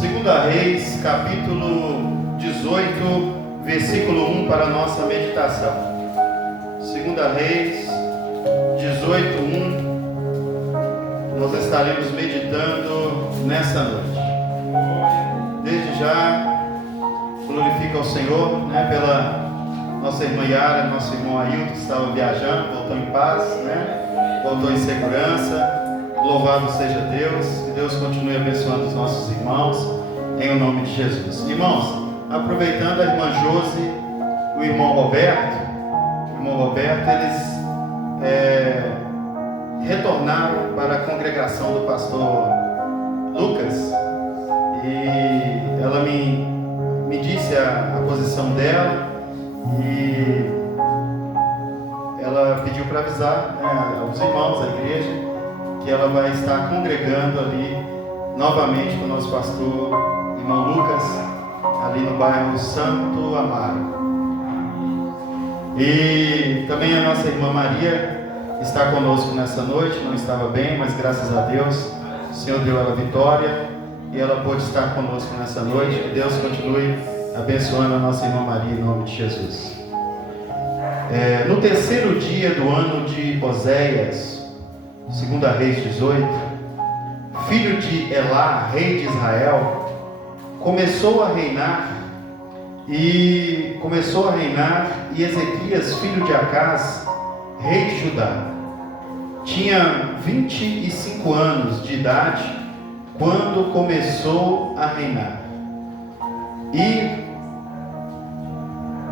Segunda Reis, capítulo 18, versículo 1 para a nossa meditação. Segunda Reis 18, 1. Nós estaremos meditando nessa noite. Desde já, glorifica ao Senhor, pela nossa irmã Yara, nosso irmão Ailton, que estava viajando, voltou em paz, voltou em segurança. Louvado seja Deus, que Deus continue abençoando os nossos irmãos, em o nome de Jesus. Irmãos, aproveitando a irmã Josi, o irmão Roberto, eles retornaram para a congregação do pastor Lucas, e ela me disse a posição dela, e ela pediu para avisar aos irmãos da igreja que ela vai estar congregando ali novamente com o nosso pastor, irmão Lucas, ali no bairro Santo Amaro. E também a nossa irmã Maria está conosco nessa noite, não estava bem, mas graças a Deus o Senhor deu ela vitória e ela pôde estar conosco nessa noite. Que Deus continue abençoando a nossa irmã Maria em nome de Jesus. No terceiro dia do ano de Oséias, Segunda Reis 18, filho de Elá, rei de Israel, começou a reinar, e Ezequias, filho de Acás, rei de Judá, tinha 25 anos de idade quando começou a reinar. E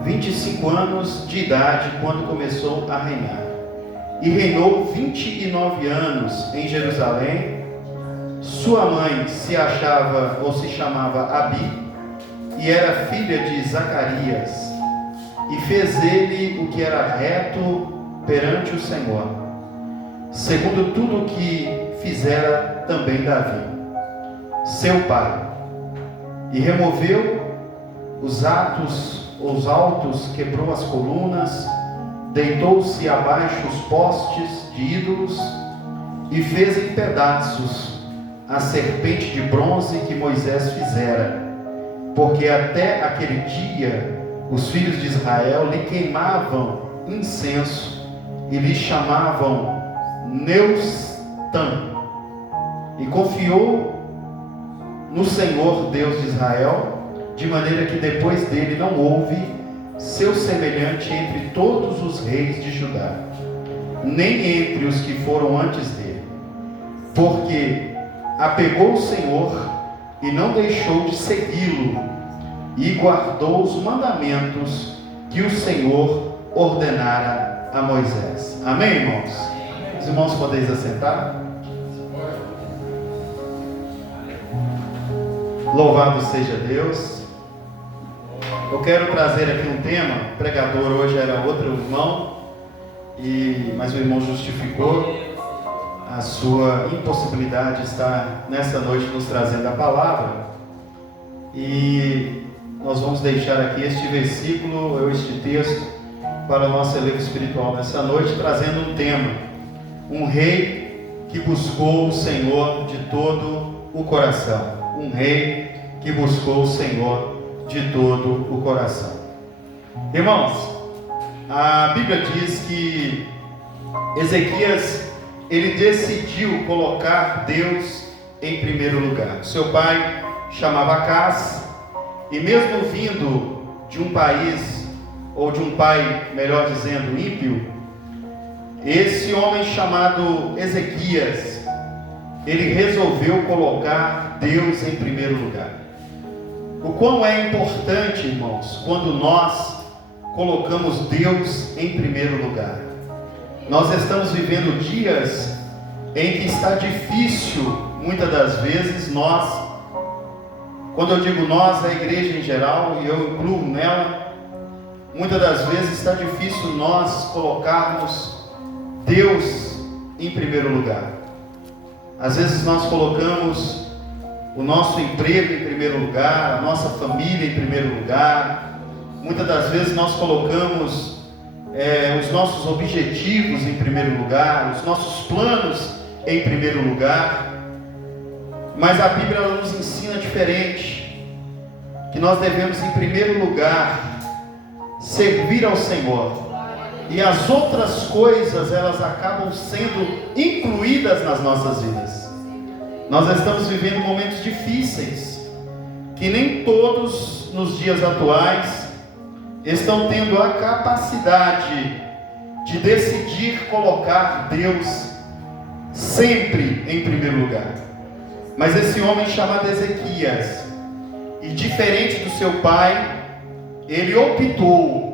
25 anos de idade quando começou a reinar. E reinou 29 anos em Jerusalém. Sua mãe se chamava Abi, e era filha de Zacarias, e fez ele o que era reto perante o Senhor, segundo tudo o que fizera também Davi, seu pai, e removeu os altos, quebrou as colunas, deitou-se abaixo os postes de ídolos, e fez em pedaços a serpente de bronze que Moisés fizera, porque até aquele dia os filhos de Israel lhe queimavam incenso e lhe chamavam Neustã, e confiou no Senhor Deus de Israel, de maneira que depois dele não houve seu semelhante entre todos os reis de Judá, nem entre os que foram antes dele, porque apegou o Senhor e não deixou de segui-lo, e guardou os mandamentos que o Senhor ordenara a Moisés. Amém, irmãos? Os irmãos podem assentar? Louvado seja Deus. Eu quero trazer aqui um tema. O pregador hoje era outro irmão, mas o irmão justificou a sua impossibilidade de estar nessa noite nos trazendo a palavra, e nós vamos deixar aqui este versículo, ou este texto, para o nosso eleito espiritual nessa noite, trazendo um tema: um rei que buscou o Senhor de todo o coração. Um rei que buscou o Senhor de todo o coração. Irmãos, a Bíblia diz que Ezequias, ele decidiu colocar Deus em primeiro lugar. Seu pai chamava Acás, e mesmo vindo de um país, ou de um pai, melhor dizendo, ímpio, esse homem chamado Ezequias, ele resolveu colocar Deus em primeiro lugar. O quão é importante, irmãos, quando nós colocamos Deus em primeiro lugar. Nós estamos vivendo dias em que está difícil, muitas das vezes, quando eu digo nós, a igreja em geral, e eu incluo nela, muitas das vezes está difícil nós colocarmos Deus em primeiro lugar. Às vezes nós colocamos o nosso emprego em primeiro lugar, a nossa família em primeiro lugar. Muitas das vezes nós colocamos os nossos objetivos em primeiro lugar, os nossos planos em primeiro lugar, mas a Bíblia ela nos ensina diferente, que nós devemos em primeiro lugar servir ao Senhor, e as outras coisas elas acabam sendo incluídas nas nossas vidas. Nós estamos vivendo momentos difíceis, que nem todos nos dias atuais estão tendo a capacidade de decidir colocar Deus sempre em primeiro lugar. Mas esse homem chamado Ezequias, e diferente do seu pai, ele optou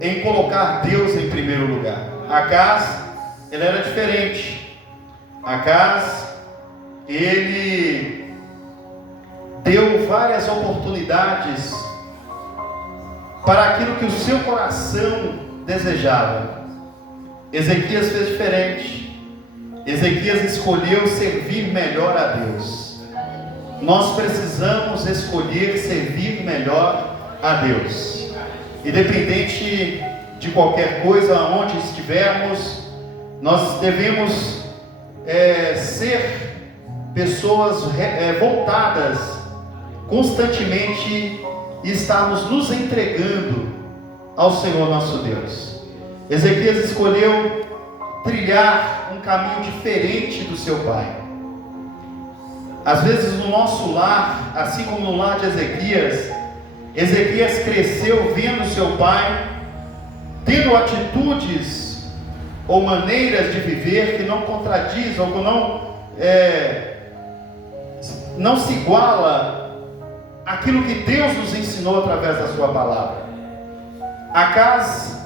em colocar Deus em primeiro lugar. Acaz, ele era diferente. Acaz, ele deu várias oportunidades para aquilo que o seu coração desejava. Ezequias fez diferente. Ezequias escolheu servir melhor a Deus. Nós precisamos escolher servir melhor a Deus. Independente de qualquer coisa, onde estivermos, nós devemos ser pessoas voltadas constantemente e estarmos nos entregando ao Senhor nosso Deus. Ezequias escolheu trilhar um caminho diferente do seu pai. Às vezes no nosso lar, assim como no lar de Ezequias, Ezequias cresceu vendo seu pai tendo atitudes ou maneiras de viver que não contradizem ou que não se iguala àquilo que Deus nos ensinou através da sua palavra. Acaz,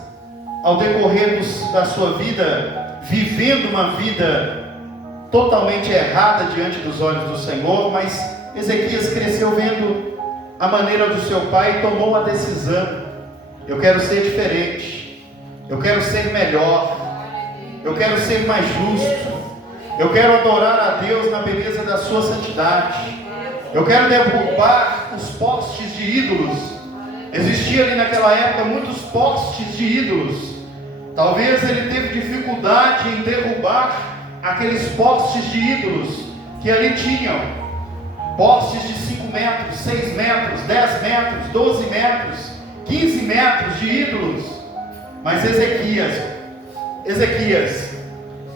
ao decorrer da sua vida, vivendo uma vida totalmente errada diante dos olhos do Senhor, mas Ezequias cresceu vendo a maneira do seu pai e tomou a decisão: eu quero ser diferente, eu quero ser melhor, eu quero ser mais justo, eu quero adorar a Deus na beleza da sua santidade, eu quero derrubar os postes de ídolos. Existia ali naquela época muitos postes de ídolos. Talvez ele teve dificuldade em derrubar aqueles postes de ídolos que ali tinham. Postes de 5 metros, 6 metros, 10 metros, 12 metros, 15 metros de ídolos. Mas Ezequias,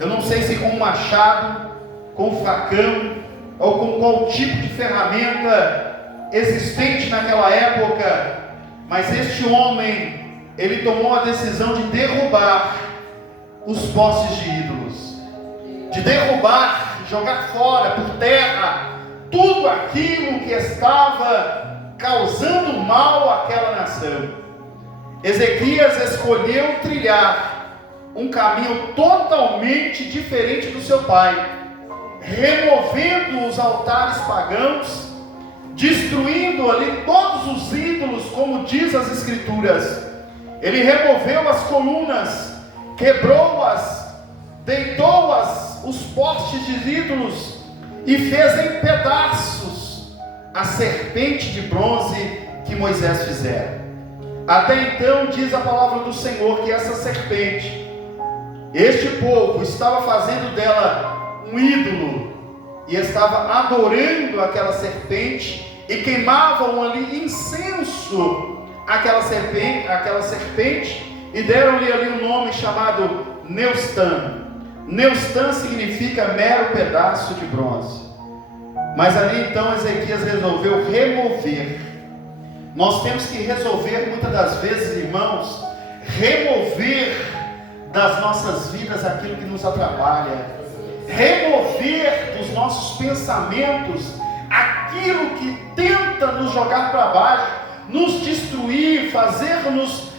eu não sei se com um machado, com um facão, ou com qual tipo de ferramenta existente naquela época, mas este homem, ele tomou a decisão de derrubar os postes de ídolos, de derrubar, jogar fora, por terra, tudo aquilo que estava causando mal àquela nação. Ezequias escolheu trilhar um caminho totalmente diferente do seu pai, removendo os altares pagãos, destruindo ali todos os ídolos, como diz as Escrituras. Ele removeu as colunas, quebrou-as, deitou-as, os postes de ídolos, e fez em pedaços a serpente de bronze que Moisés fizera. Até então diz a palavra do Senhor que essa serpente, este povo estava fazendo dela um ídolo, e estava adorando aquela serpente, e queimavam ali incenso àquela serpente, e deram-lhe ali um nome chamado Neustã. Neustã significa mero pedaço de bronze. Mas ali então Ezequias resolveu remover. Nós temos que resolver muitas das vezes, irmãos, remover das nossas vidas aquilo que nos atrapalha, remover dos nossos pensamentos aquilo que tenta nos jogar para baixo, nos destruir, fazer-nos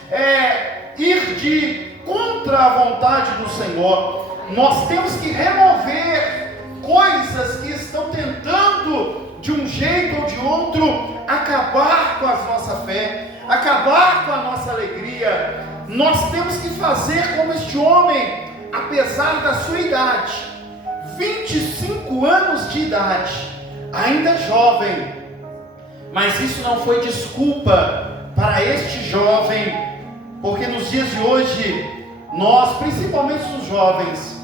ir de contra a vontade do Senhor. Nós temos que remover coisas que estão tentando, de um jeito ou de outro, acabar com a nossa fé, acabar com a nossa alegria. Nós temos que fazer como este homem, apesar da sua idade, 25 anos de idade, ainda jovem, mas isso não foi desculpa para este jovem, porque nos dias de hoje, nós, principalmente os jovens,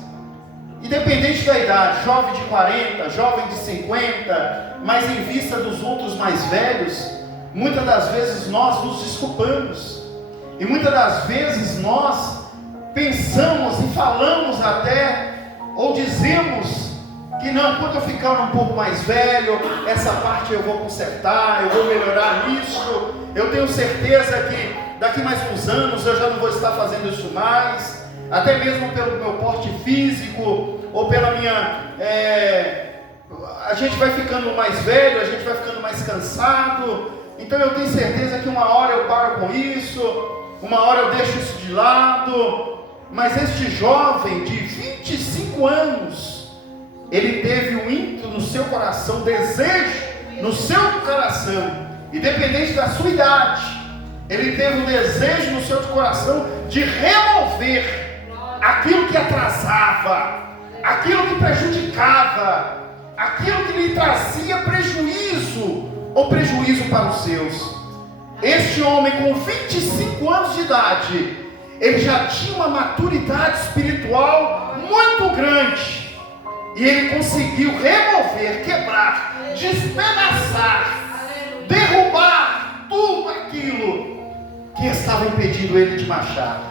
independente da idade, jovem de 40, jovem de 50, mas em vista dos outros mais velhos, muitas das vezes nós nos desculpamos, e muitas das vezes nós pensamos e falamos até, ou dizemos que não, quando eu ficar um pouco mais velho, essa parte eu vou consertar, eu vou melhorar nisso, eu tenho certeza que daqui mais uns anos eu já não vou estar fazendo isso mais, até mesmo pelo meu porte físico, ou pela minha... a gente vai ficando mais velho, a gente vai ficando mais cansado, então eu tenho certeza que uma hora eu paro com isso, uma hora eu deixo isso de lado. Mas este jovem de 25 anos, ele teve um ímpeto no seu coração, desejo no seu coração, independente da sua idade, ele teve um desejo no seu coração de remover aquilo que atrasava, aquilo que prejudicava, aquilo que lhe trazia prejuízo, ou prejuízo para os seus. Este homem com 25 anos de idade, ele já tinha uma maturidade espiritual muito grande, e ele conseguiu remover, quebrar, despedaçar, derrubar tudo aquilo que estava impedindo ele de marchar.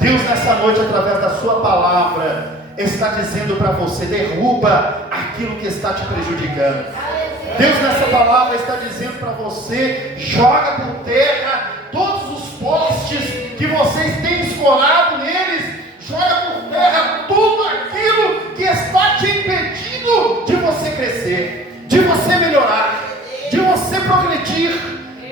Deus nessa noite, através da sua palavra, está dizendo para você: derruba aquilo que está te prejudicando. Deus nessa palavra está dizendo para você: joga por terra todos os postes que vocês têm escorado neles, joga por terra tudo aquilo que está te impedindo de você crescer, de você melhorar, de você progredir.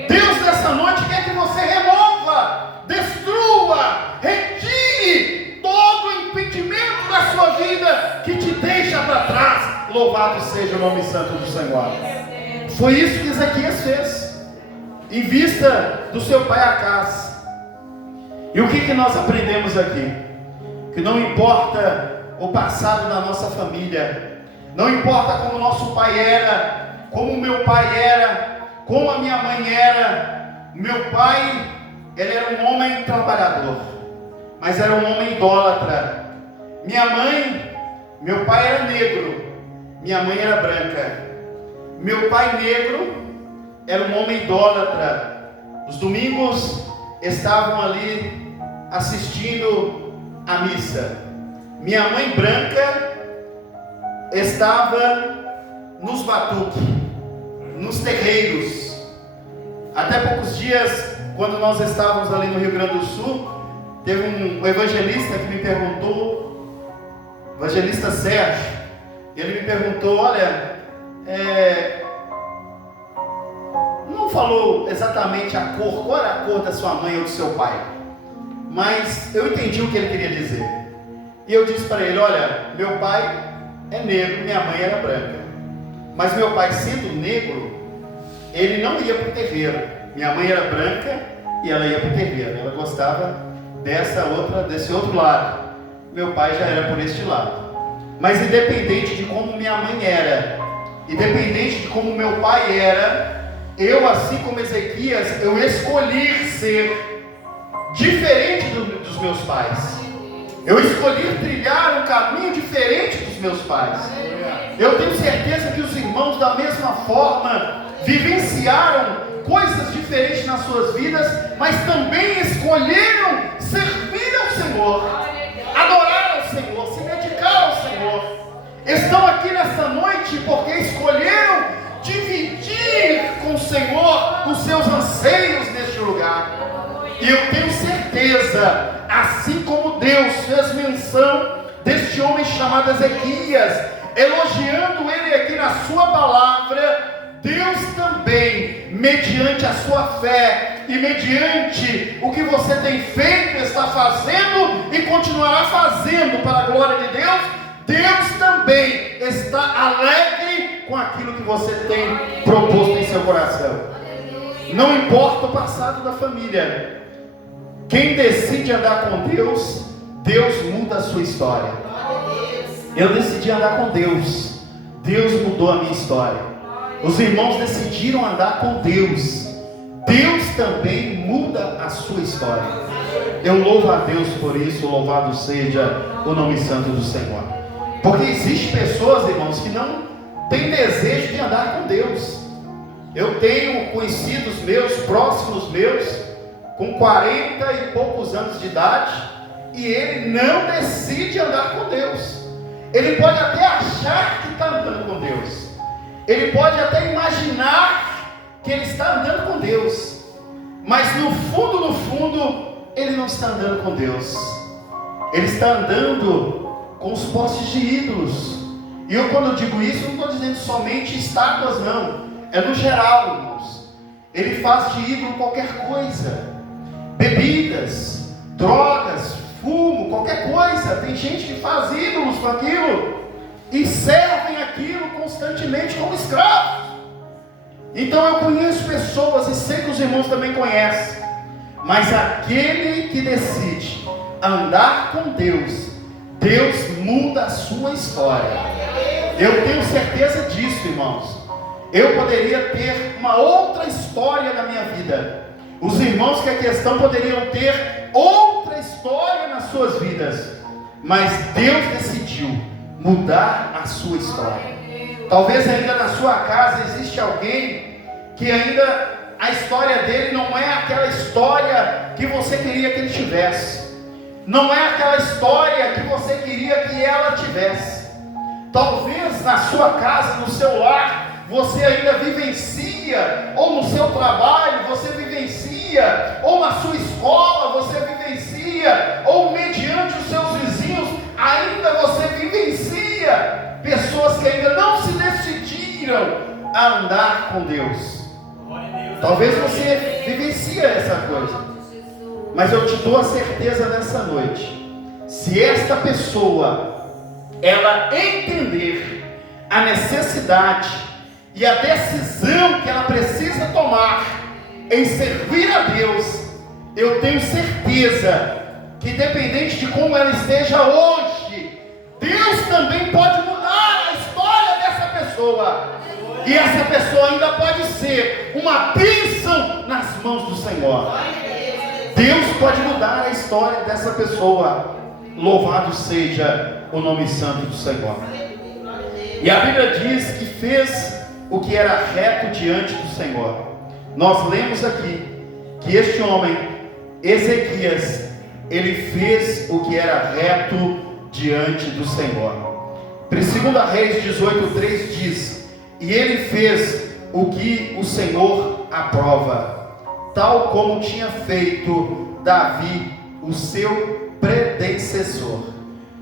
Deus nessa noite quer que você remova, destrua, retire todo o impedimento da sua vida que te deixa para trás. Louvado seja o nome santo do Senhor. Foi isso que Ezequias fez, em vista do seu pai Acaz. E o que nós aprendemos aqui? Que não importa o passado da nossa família, não importa como o nosso pai era, como o meu pai era, como a minha mãe era. Meu pai, ele era um homem trabalhador, mas era um homem idólatra. Minha mãe, meu pai era negro, minha mãe era branca. Meu pai negro era um homem idólatra. Os domingos estavam ali assistindo a missa. Minha mãe branca estava nos batuques, nos terreiros. Até poucos dias, quando nós estávamos ali no Rio Grande do Sul, teve um evangelista que me perguntou, evangelista Sérgio, ele me perguntou: olha, não falou exatamente a cor, qual era a cor da sua mãe ou do seu pai, mas eu entendi o que ele queria dizer. E eu disse para ele: olha, meu pai é negro, minha mãe era branca, mas meu pai, sendo negro, ele não ia para o terreiro. Minha mãe era branca e ela ia para o terreiro, ela gostava desse outro lado. Meu pai já era por este lado. Mas independente de como minha mãe era, independente de como meu pai era, eu, assim como Ezequias, eu escolhi ser diferente dos meus pais. Eu escolhi trilhar um caminho diferente dos meus pais. Eu tenho certeza que os irmãos, da mesma forma, vivenciaram coisas diferentes nas suas vidas, mas também escolheram servir ao Senhor, adorar ao Senhor, se dedicar ao Senhor. Estão aqui nesta noite porque escolheram dividir com o Senhor os seus anseios neste lugar. E eu tenho certeza, assim como Deus fez menção deste homem chamado Ezequias, elogiando ele aqui na sua palavra, Deus também, mediante a sua fé e mediante o que você tem feito, está fazendo e continuará fazendo para a glória de Deus, Deus também está alegre com aquilo que você tem proposto em seu coração. Não importa o passado da família, quem decide andar com Deus, Deus muda a sua história. Eu decidi andar com Deus, Deus mudou a minha história. Os irmãos decidiram andar com Deus, Deus também muda a sua história. Eu louvo a Deus por isso, louvado seja o nome santo do Senhor. Porque existem pessoas, irmãos, que não têm desejo de andar com Deus. Eu tenho conhecidos meus, próximos meus, com 40 e poucos anos de idade, e ele não decide andar com Deus. Ele pode até achar que está andando com Deus, ele pode até imaginar que ele está andando com Deus, mas no fundo, ele não está andando com Deus. Ele está andando com os postes de ídolos. E eu, quando eu digo isso, não estou dizendo somente estátuas, não. É no geral, irmãos. Ele faz de ídolo qualquer coisa. Bebidas, drogas, fumo, qualquer coisa. Tem gente que faz ídolos com aquilo e servem aquilo constantemente como escravos. Então eu conheço pessoas, e sei que os irmãos também conhecem, mas aquele que decide andar com Deus, Deus muda a sua história. Eu tenho certeza disso, irmãos. Eu poderia ter uma outra história na minha vida. Os irmãos que aqui estão poderiam ter outra história nas suas vidas, mas Deus decidiu mudar a sua história. Talvez ainda na sua casa existe alguém que ainda a história dele não é aquela história que você queria que ele tivesse, não é aquela história que você queria que ela tivesse. Talvez na sua casa, no seu lar, você ainda vivencia, ou no seu trabalho você vivencia, ou na sua escola você vivencia, ou mediante os seus vizinhos ainda você vivencia pessoas que ainda não se decidiram a andar com Deus. Talvez você vivencia essa coisa, mas eu te dou a certeza nessa noite, se esta pessoa ela entender a necessidade e a decisão que ela precisa tomar em servir a Deus, eu tenho certeza que, independente de como ela esteja hoje, Deus também pode mudar a história dessa pessoa, e essa pessoa ainda pode ser uma bênção nas mãos do Senhor. Deus pode mudar a história dessa pessoa. Louvado seja o nome santo do Senhor. E a Bíblia diz que fez o que era reto diante do Senhor. Nós lemos aqui que este homem, Ezequias, ele fez o que era reto diante do Senhor. 2 Reis 18:3 diz: e ele fez o que o Senhor aprova, tal como tinha feito Davi, o seu predecessor.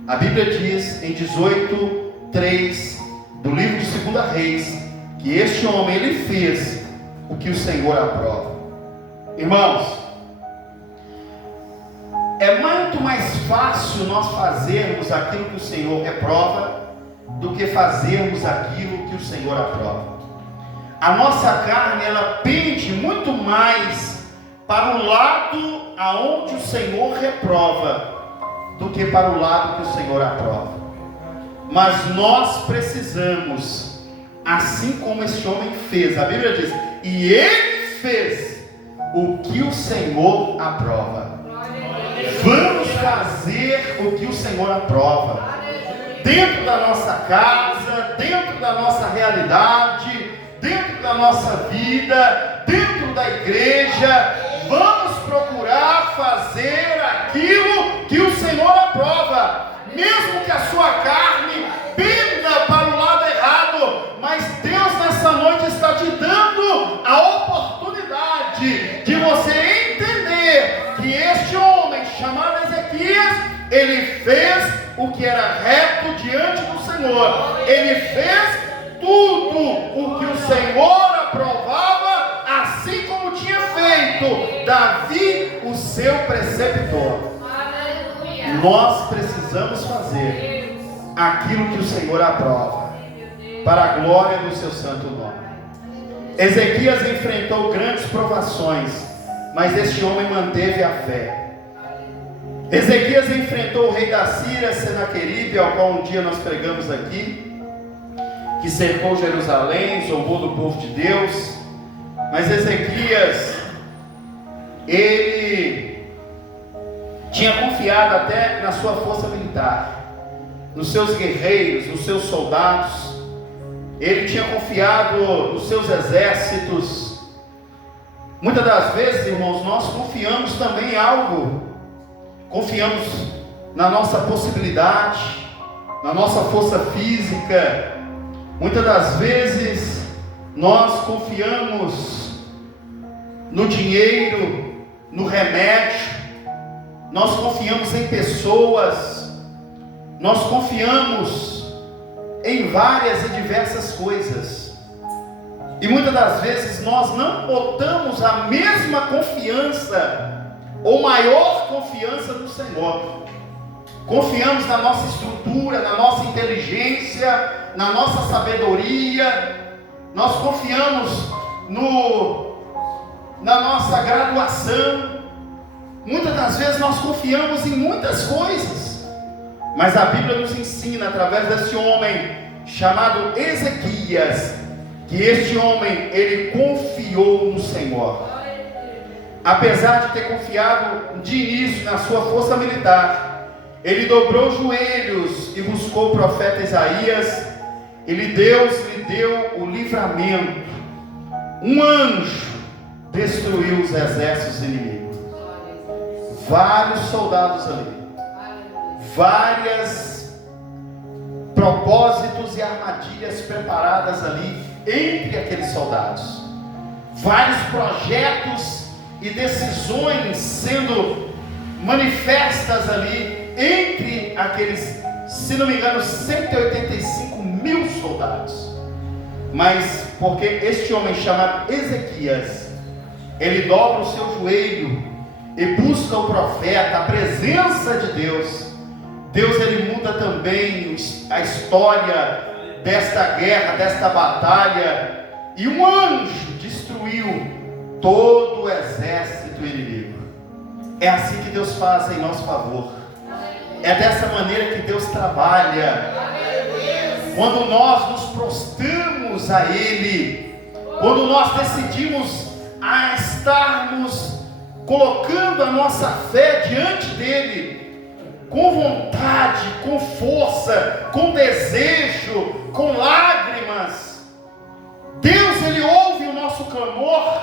A Bíblia diz em 18:3 do livro de 2 Reis que este homem, ele fez o que o Senhor aprova. Irmãos, é muito mais fácil nós fazermos aquilo que o Senhor reprova do que fazermos aquilo que o Senhor aprova. A nossa carne, ela pende muito mais para o lado aonde o Senhor reprova do que para o lado que o Senhor aprova. Mas nós precisamos, assim como este homem fez, a Bíblia diz, e ele fez o que o Senhor aprova. Vamos fazer o que o Senhor aprova, dentro da nossa casa, dentro da nossa realidade, dentro da nossa vida, dentro da igreja. Vamos procurar fazer aquilo que o Senhor aprova, mesmo que a sua carne penda para o lado errado, mas Deus nessa noite está te dando a oportunidade de você entender que este homem chamado Ezequias, ele fez o que era reto diante do Senhor. Ele fez tudo o que o Senhor aprovava, assim como tinha feito Davi, o seu preceptor. Aleluia. Nós precisamos fazer aquilo que o Senhor aprova, para a glória do seu santo nome. Ezequias enfrentou grandes provações, mas este homem manteve a fé. Ezequias enfrentou o rei da Síria, Senaqueribe, ao qual um dia nós pregamos aqui, que cercou Jerusalém, zombou do povo de Deus. Mas Ezequias, ele tinha confiado até na sua força militar. nos seus guerreiros, nos seus soldados, ele tinha confiado nos seus exércitos. Muitas das vezes, irmãos, nós confiamos também em algo, confiamos na nossa possibilidade, na nossa força física. Muitas das vezes nós confiamos no dinheiro, no remédio, nós confiamos em pessoas, nós confiamos em várias e diversas coisas, e muitas das vezes nós não botamos a mesma confiança ou maior confiança no Senhor. Confiamos na nossa estrutura, na nossa inteligência, na nossa sabedoria, nós confiamos na nossa graduação. Muitas das vezes nós confiamos em muitas coisas, mas a Bíblia nos ensina, através desse homem chamado Ezequias, que este homem, ele confiou no Senhor. Apesar de ter confiado de início na sua força militar, ele dobrou os joelhos e buscou o profeta Isaías. Deus lhe deu o livramento. Um anjo destruiu os exércitos inimigos. Vários soldados ali, vários propósitos e armadilhas preparadas ali entre aqueles soldados, vários projetos e decisões sendo manifestas ali entre aqueles, se não me engano, 185 mil soldados. Mas porque este homem chamado Ezequias, ele dobra o seu joelho e busca o profeta, a presença de Deus, ele muda também a história desta guerra, desta batalha, e um anjo destruiu todo o exército inimigo. É assim que Deus faz em nosso favor, é dessa maneira que Deus trabalha. Quando nós nos prostramos a Ele, quando nós decidimos a estarmos colocando a nossa fé diante dEle, com vontade, com força, com desejo, com lágrimas, Deus, Ele ouve o nosso clamor,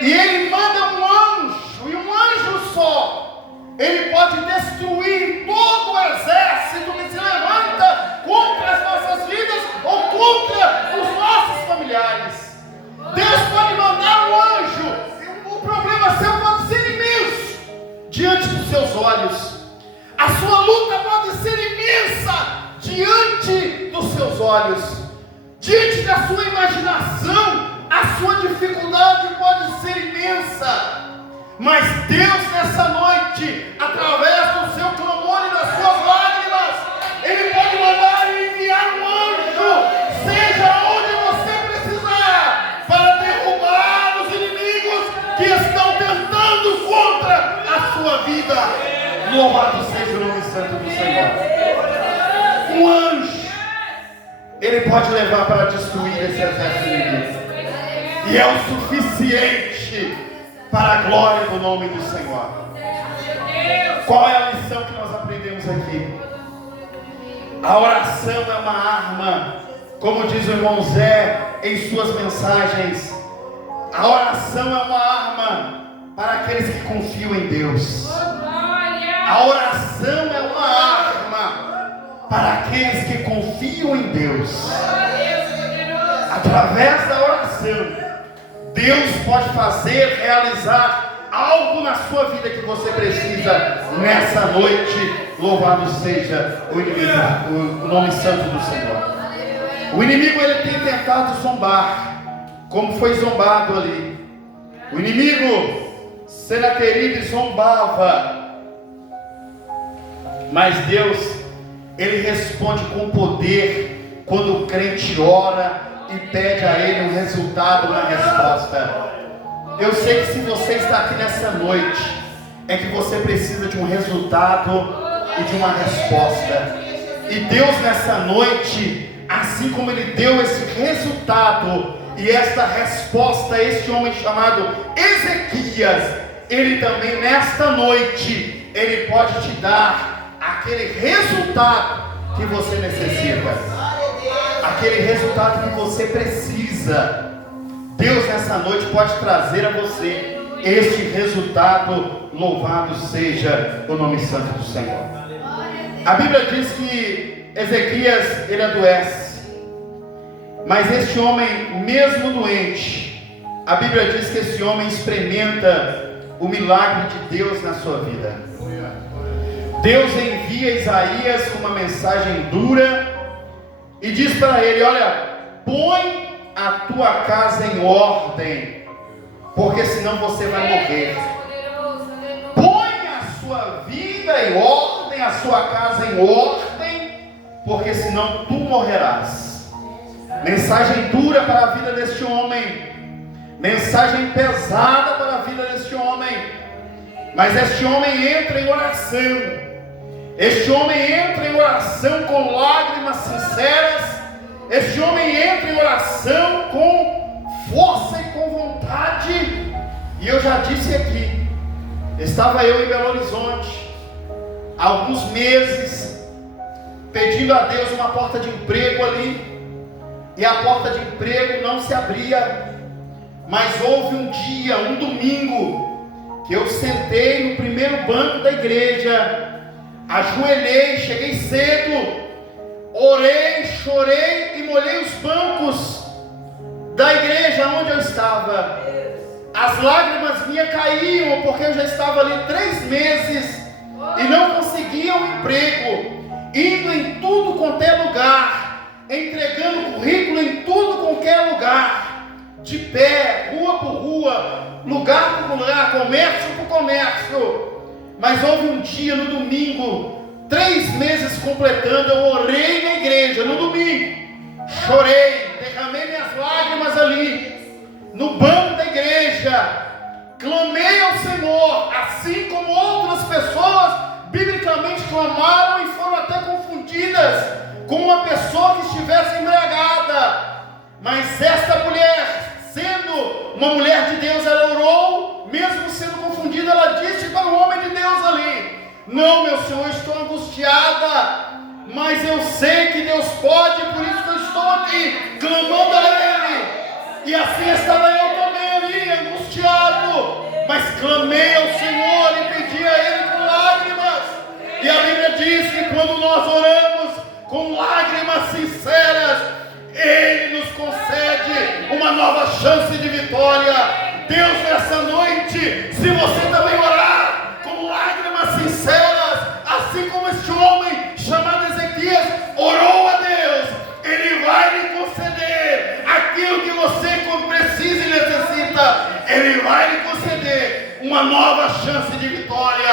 e Ele manda um anjo, e um anjo só, Ele pode destruir todo o exército que se levanta contra as nossas vidas ou contra os nossos familiares. Deus pode mandar um anjo, o problema seu pode ser imenso diante dos seus olhos, a sua luta pode ser imensa diante dos seus olhos, diante da sua imaginação, a sua dificuldade pode ser imensa, mas Deus nessa noite, através do seu clamor e das suas lágrimas, Ele pode mandar e enviar um anjo, seja onde você precisar, para derrubar os inimigos que estão tentando contra a sua vida. Louvado seja o nome santo do Senhor. Um anjo, ele pode levar para destruir esse exército inimigo, e é o suficiente para a glória do nome do Senhor. Qual é a lição que nós aprendemos aqui? A oração é uma arma, como diz o irmão Zé em suas mensagens. A oração é uma arma para aqueles que confiam em Deus. A oração é uma arma para aqueles que confiam em Deus. Através da oração, Deus pode fazer, realizar algo na sua vida que você precisa nessa noite. Louvado seja o inimigo, o nome santo do Senhor. O inimigo, ele tem tentado zombar, como foi zombado ali. O inimigo, Senaqueribe, zombava, mas Deus, Ele responde com poder quando o crente ora e pede a Ele um resultado na resposta. Eu sei que se você está aqui nessa noite, é que você precisa de um resultado e de uma resposta. E Deus nessa noite, assim como Ele deu esse resultado e esta resposta a este homem chamado Ezequias, Ele também nesta noite, Ele pode te dar aquele resultado que você necessita, aquele resultado que você precisa. Deus nessa noite pode trazer a você este resultado. Louvado seja o nome santo do Senhor. A Bíblia diz que Ezequias, ele adoece, mas este homem, mesmo doente, a Bíblia diz que esse homem experimenta o milagre de Deus na sua vida. Deus envia Isaías com uma mensagem dura e diz para ele: olha, põe a tua casa em ordem, porque senão você vai morrer. Põe a sua vida em ordem, a sua casa em ordem, porque senão tu morrerás. Mensagem dura para a vida deste homem, mensagem pesada para a vida deste homem. Mas este homem entra em oração. Este homem entra em oração com lágrimas sinceras. Este homem entra em oração com força e com vontade. E eu já disse aqui, estava eu em Belo Horizonte há alguns meses, pedindo a Deus uma porta de emprego ali, e a porta de emprego não se abria. Mas houve um dia, um domingo, que eu sentei no primeiro banco da igreja, ajoelhei, cheguei cedo, orei, chorei e molhei os bancos da igreja onde eu estava. As lágrimas minhas caíam, porque eu já estava ali 3 meses e não conseguia um emprego, indo em tudo quanto é lugar, entregando currículo em tudo qualquer lugar, de pé, rua por rua, lugar por lugar, comércio por comércio. Mas houve um dia no domingo, 3 meses completando, eu orei na igreja no domingo, chorei, derramei minhas lágrimas ali, no banco da igreja, clamei ao Senhor, assim como outras pessoas biblicamente clamaram e foram até confundidas com uma pessoa que estivesse embriagada. Mas esta mulher, sendo uma mulher de Deus, ela orou, mesmo sendo confundida, ela disse para o homem de Deus ali: não, meu Senhor, eu estou angustiada, mas eu sei que Deus pode, por isso que eu estou aqui, clamando a Ele. E assim estava eu também ali, angustiado, mas clamei ao Senhor e pedi a Ele com lágrimas. E a Bíblia diz que quando nós oramos com lágrimas sinceras, Ele nos concede uma nova chance de vitória. Deus, nessa noite, se você também orar com lágrimas sinceras, assim como este homem chamado Ezequias orou a Deus, Ele vai lhe conceder aquilo que você precisa e necessita. Ele vai lhe conceder uma nova chance de vitória.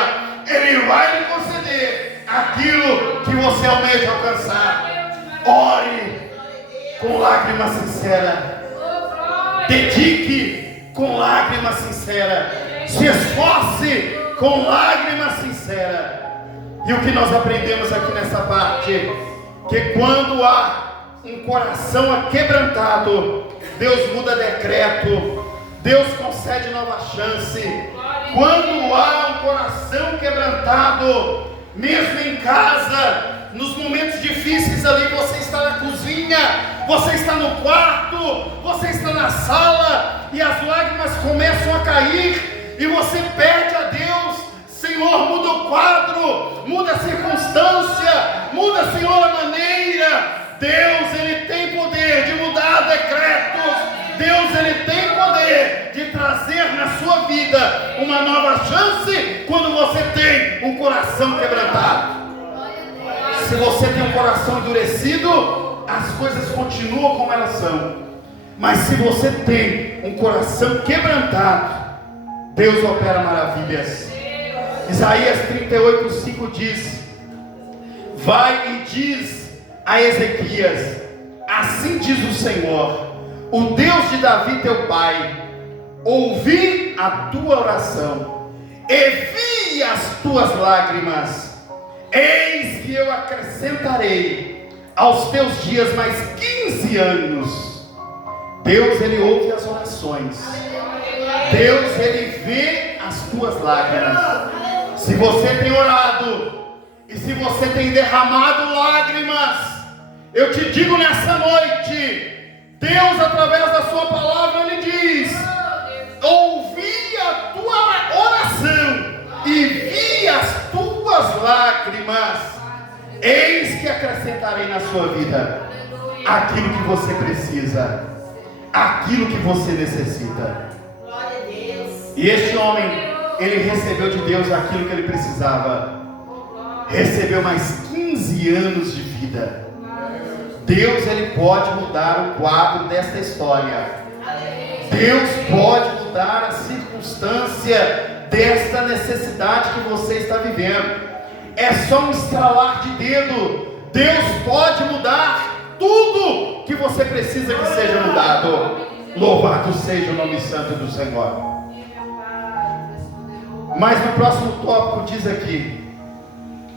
Ele vai lhe conceder aquilo que você almeja alcançar. Ore com lágrimas sinceras, dedique com lágrimas sinceras, se esforce com lágrimas sinceras. E o que nós aprendemos aqui nessa parte, que quando há um coração aquebrantado, Deus muda decreto, Deus concede nova chance. Quando há um coração quebrantado, mesmo em casa, nos momentos difíceis ali, você está na cozinha, você está no quarto, você está na sala, e as lágrimas começam a cair, e você pede a Deus: Senhor, muda o quadro, muda a circunstância, muda, Senhor, a maneira. Deus, Ele tem poder de mudar decretos. Deus, Ele tem poder de trazer na sua vida uma nova chance quando você tem um coração quebrantado. Se você tem um coração endurecido, as coisas continuam como elas são. Mas se você tem um coração quebrantado, Deus opera maravilhas. Isaías 38:5 diz: vai e diz a Ezequias: assim diz o Senhor, o Deus de Davi teu pai, ouvi a tua oração, e vi as tuas lágrimas. Eis que eu acrescentarei aos teus dias mais 15 anos. Deus, Ele ouve as orações. Deus, Ele vê as tuas lágrimas. Se você tem orado E se você tem derramado lágrimas, eu te digo nessa noite, Deus através da sua palavra, Ele diz: ouvi a tua oração e vi as tuas lágrimas, eis que acrescentarei na sua vida aquilo que você precisa, aquilo que você necessita. Glória a Deus. E este homem, ele recebeu de Deus aquilo que ele precisava, recebeu mais 15 anos de vida. Deus, ele pode mudar o quadro desta história. Deus pode mudar a circunstância desta necessidade que você está vivendo. É só um estralar de dedo. Deus pode mudar tudo que você precisa que seja mudado. Louvado seja o nome santo do Senhor. Mas no próximo tópico diz aqui: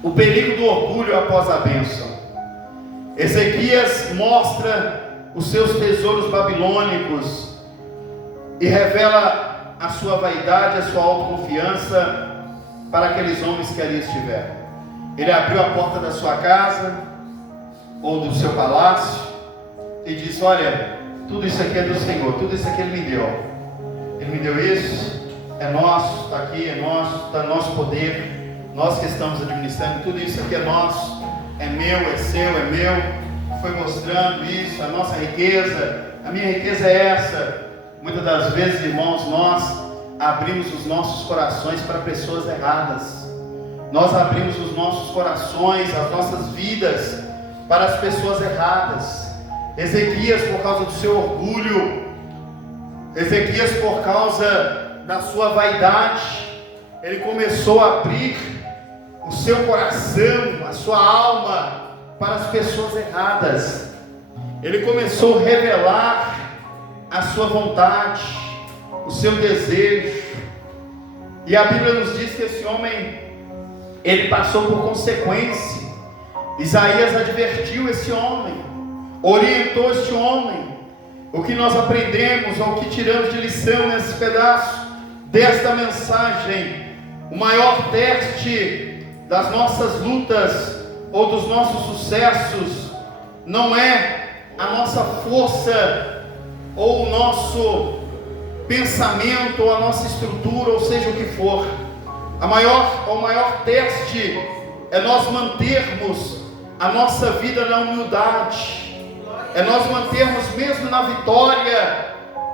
o perigo do orgulho após a bênção. Ezequias mostra os seus tesouros babilônicos e revela a sua vaidade, a sua autoconfiança para aqueles homens que ali estiveram. Ele abriu a porta da sua casa ou do seu palácio e disse: olha, tudo isso aqui é do Senhor, tudo isso aqui Ele me deu. Ele me deu isso, é nosso, está aqui, é nosso, está no nosso poder, nós que estamos administrando, tudo isso aqui é nosso, é meu, é seu, é meu. Foi mostrando isso, a nossa riqueza, a minha riqueza é essa. Muitas das vezes, irmãos, nós abrimos os nossos corações para pessoas erradas. Nós abrimos os nossos corações, as nossas vidas para as pessoas erradas. Ezequias, por causa do seu orgulho, Ezequias, por causa da sua vaidade, ele começou a abrir o seu coração, a sua alma para as pessoas erradas. Ele começou a revelar a sua vontade, o seu desejo. E a Bíblia nos diz que esse homem, ele passou por consequência. Isaías advertiu esse homem, orientou este homem. O que nós aprendemos, ou o que tiramos de lição nesse pedaço desta mensagem: o maior teste das nossas lutas ou dos nossos sucessos não é a nossa força ou o nosso pensamento ou a nossa estrutura, ou seja o que for. O maior teste é nós mantermos a nossa vida na humildade, é nós mantermos mesmo na vitória,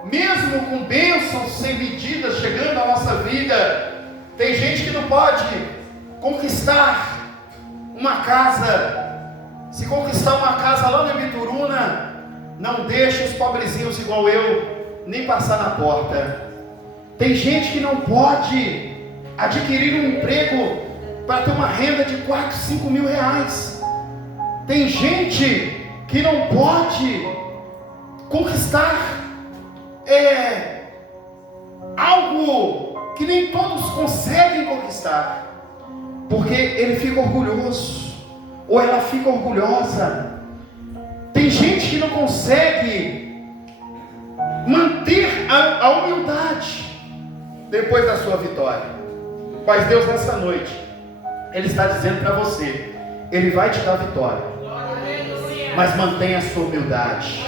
mesmo com bênçãos sem medida chegando à nossa vida. Tem gente que não pode conquistar uma casa. Se conquistar uma casa lá na Ibituruna, não deixa os pobrezinhos igual eu nem passar na porta. Tem gente que não pode adquirir um emprego para ter uma renda de 4, 5 mil reais. Tem gente que não pode conquistar algo que nem todos conseguem conquistar, porque ele fica orgulhoso, ou ela fica orgulhosa. Tem gente que não consegue manter a humildade depois da sua vitória. Mas Deus, nessa noite, Ele está dizendo para você: Ele vai te dar vitória, mas mantenha a sua humildade.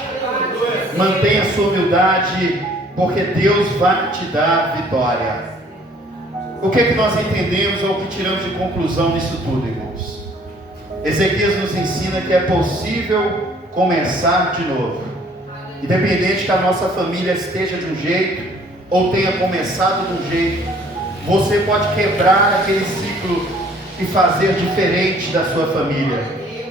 Mantenha a sua humildade, porque Deus vai te dar vitória. O que é que nós entendemos ou o que tiramos de conclusão disso tudo, irmãos? Ezequias nos ensina que é possível começar de novo. Independente que a nossa família esteja de um jeito ou tenha começado de um jeito, você pode quebrar aquele ciclo e fazer diferente da sua família,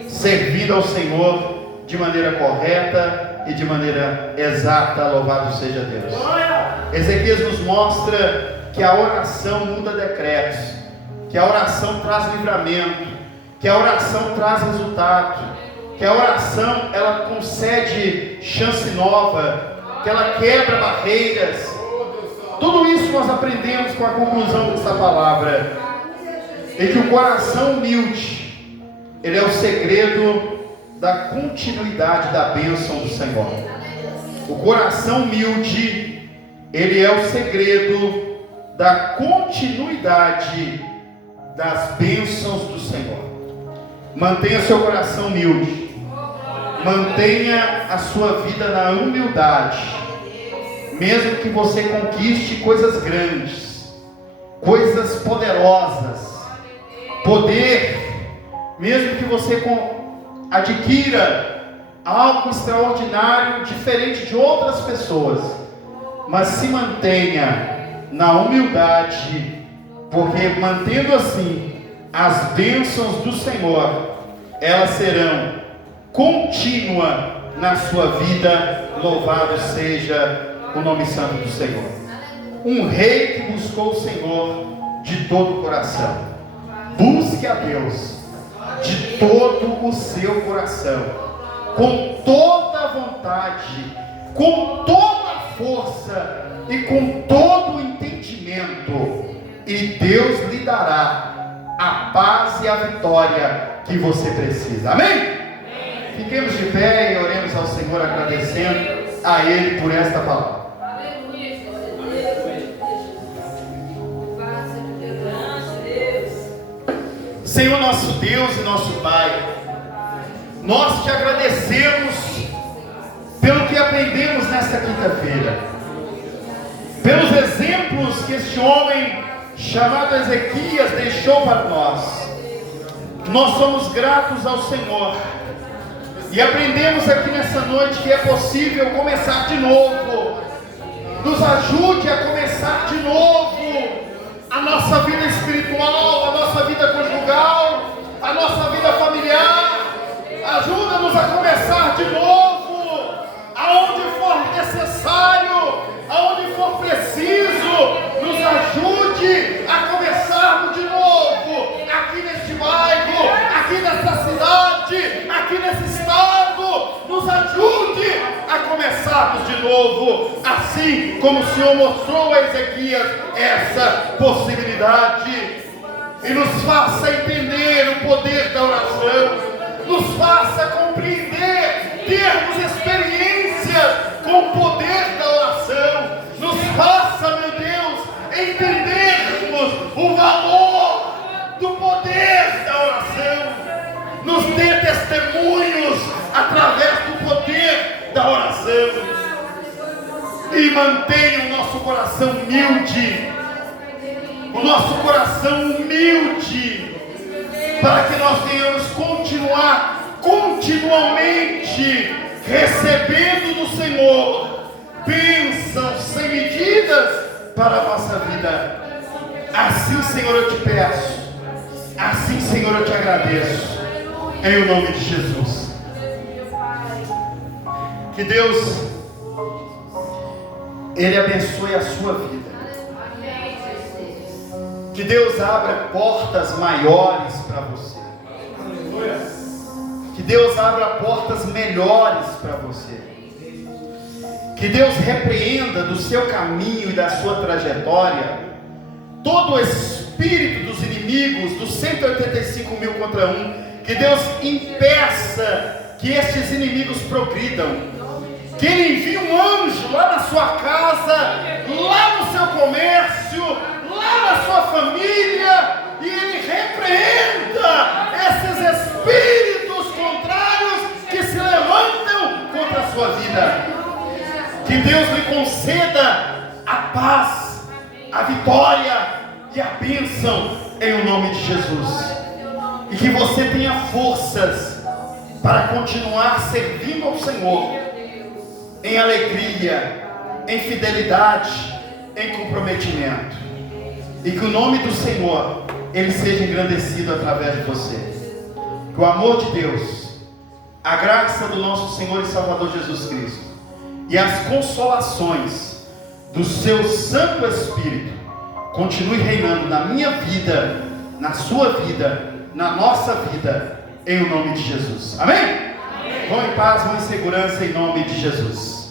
servindo ao Senhor de maneira correta e de maneira exata. Louvado seja Deus. Ezequias nos mostra que a oração muda decretos, que a oração traz livramento, que a oração traz resultado, que a oração ela concede chance nova, que ela quebra barreiras. Tudo isso nós aprendemos com a conclusão dessa palavra, e que o coração humilde, ele é o segredo da continuidade da bênção do Senhor. O coração humilde, ele é o segredo da continuidade das bênçãos do Senhor. Mantenha seu coração humilde. Mantenha a sua vida na humildade. Mesmo que você conquiste coisas grandes, coisas poderosas, poder, mesmo que você adquira algo extraordinário, diferente de outras pessoas, mas se mantenha na humildade, porque mantendo assim, as bênçãos do Senhor, elas serão contínuas na sua vida. Louvado seja o nome santo do Senhor. Um rei que buscou o Senhor de todo o coração. Busque a Deus de todo o seu coração, com toda a vontade, com toda a força e com todo o entendimento, e Deus lhe dará a paz e a vitória que você precisa. Amém? Fiquemos de pé e oremos ao Senhor, agradecendo a Ele por esta palavra. Senhor nosso Deus e nosso Pai, nós te agradecemos pelo que aprendemos nesta quinta-feira, pelos exemplos que este homem chamado Ezequias deixou para nós. Nós somos gratos ao Senhor e aprendemos aqui nessa noite que é possível começar de novo. Nos ajude a começar de novo a nossa vida espiritual, a nossa vida conjugal, a nossa vida familiar. Ajuda-nos a começar de novo, aonde for necessário, aonde for preciso. Nos ajude a começarmos de novo, aqui neste bairro, aqui nessa cidade, aqui nesse estado. Nos ajude a começarmos de novo, assim como o Senhor mostrou a Ezequias essa possibilidade, e nos faça entender o poder da oração, nos faça compreender, termos experiências com o poder da oração, nos faça, meu Deus, entendermos o valor do poder da oração, nos dê testemunhos através do poder da oração, e mantenha o nosso coração humilde, o nosso coração humilde, para que nós venhamos continuar continuamente recebendo do Senhor bênçãos sem medidas para a nossa vida. Assim, Senhor, eu te peço, assim, Senhor, eu te agradeço, em o nome de Jesus. Que Deus, Ele abençoe a sua vida. Que Deus abra portas maiores para você. Que Deus abra portas melhores para você. Que Deus repreenda do seu caminho e da sua trajetória todo o espírito dos inimigos, dos 185 mil contra um. Que Deus impeça que estes inimigos progridam. Que Ele envie um anjo lá na sua casa, lá no seu comércio, lá na sua família, e Ele repreenda esses espíritos contrários que se levantam contra a sua vida. Que Deus lhe conceda a paz, a vitória e a bênção em o nome de Jesus. E que você tenha forças para continuar servindo ao Senhor em alegria, em fidelidade, em comprometimento. E que o nome do Senhor, Ele seja engrandecido através de você. Que o amor de Deus, a graça do nosso Senhor e Salvador Jesus Cristo e as consolações do seu Santo Espírito continue reinando na minha vida, na sua vida, na nossa vida, em o nome de Jesus. Amém? Vão em paz, vão em segurança, em nome de Jesus.